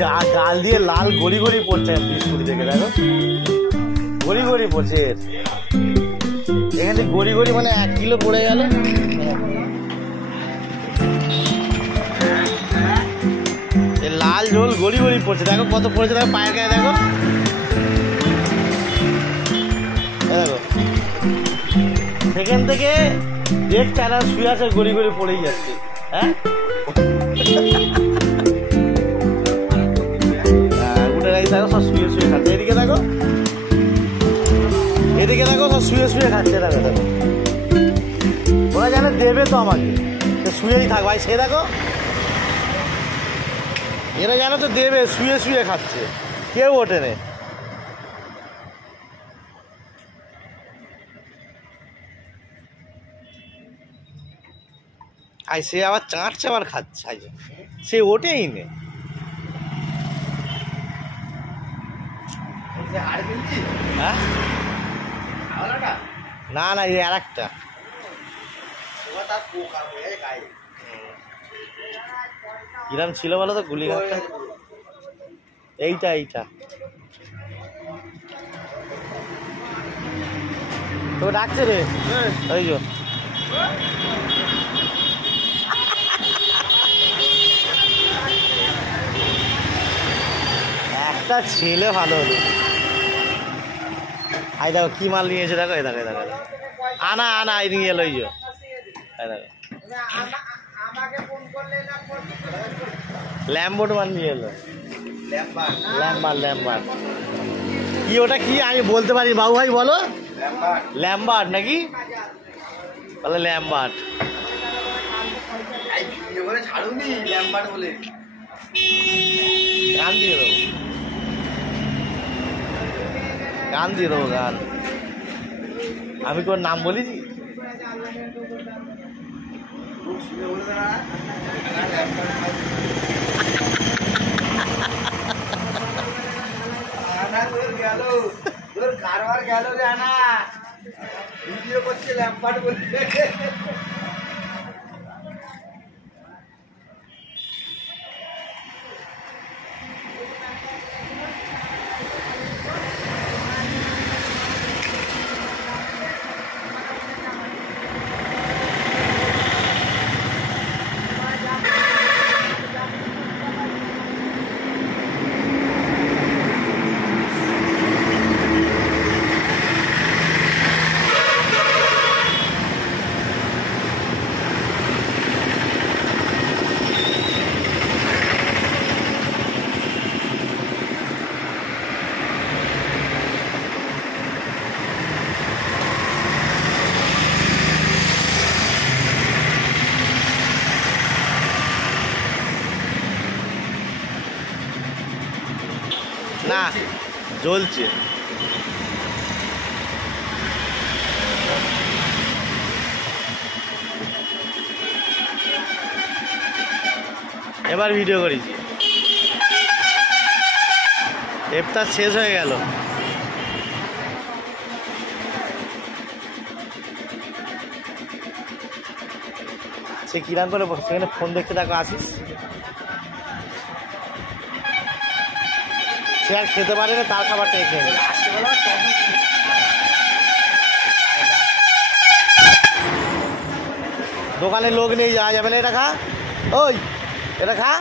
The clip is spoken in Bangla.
যা গাল দিয়ে লাল গড়ি গড়ি পড়ছে বিস্কুট দেখে, দেখো গড়ি গড়ি পড়ছে। এখানে গড়ি গড়ি মানে 1 কিলো পড়ে গেল। লাল ঝোল গড়ি গড়ি পড়ছে, দেখো কত পড়েছে, দেখো পায়ের গায়ে দেখো, দেখো সেখান থেকে দেখতে আর শুয়ে আছে, গড়ি গড়ি পড়েই যাচ্ছে। হ্যাঁ উঠে রাখি, দেখো সব শুয়ে শুয়ে খাচ্ছে। এদিকে দেখো, এদিকে দেখো সব শুয়ে শুয়ে খাচ্ছে। দেখো দেখো ওরা জানে দেবে তো আমাকে, শুয়েই থাক ভাই। সে দেখো এরা জানো তো দেবে, শুয়ে শুয়ে খাচ্ছে, কেউ ওঠে নে। আই সে আবার চাঁটছে আবার খাচ্ছে, সে ওঠেই নে। হ্যাঁ না না, এই আর একটা কিরম ছিল বলো তো গুলি ঘাটটা? এইটা এইটা তো ডাকছে রে, ওই যে একটা ছেলে ভালো হলো। আই দেখো কি মাল নিয়েছে, দেখো এই দেখো দেখো আনা আনা আই নিয়ে এলো, এই যে দেখো ল্যাম্বোর্ড মাল নিয়ে এলো। ল্যাম্বার ল্যাম্বার কি ওটা কি আমি বলতে পারি বাবু ভাই বলো? ল্যাম্বার্ড নাকি? বলে ল্যাম্বার্ড। গান দিয়ে দেবো, গান দিয়ে দেবো গান। আমি তোর নাম বলেছি? কারবার গেল জানা ভিডিও করছে ল্যাম্পার্ড বলছে। না জ্বলছে, এবার ভিডিও করেছি। ইফতার শেষ হয়ে গেল। সে কিরাম করে সেখানে ফোন দেখতে দেখো আসিস, সে আর খেতে পারে না, তার খাবারটা খেয়ে নেবে। দোকানে লোক নেই, যাওয়া যাবে না। এটা খা, ওই এটা খা।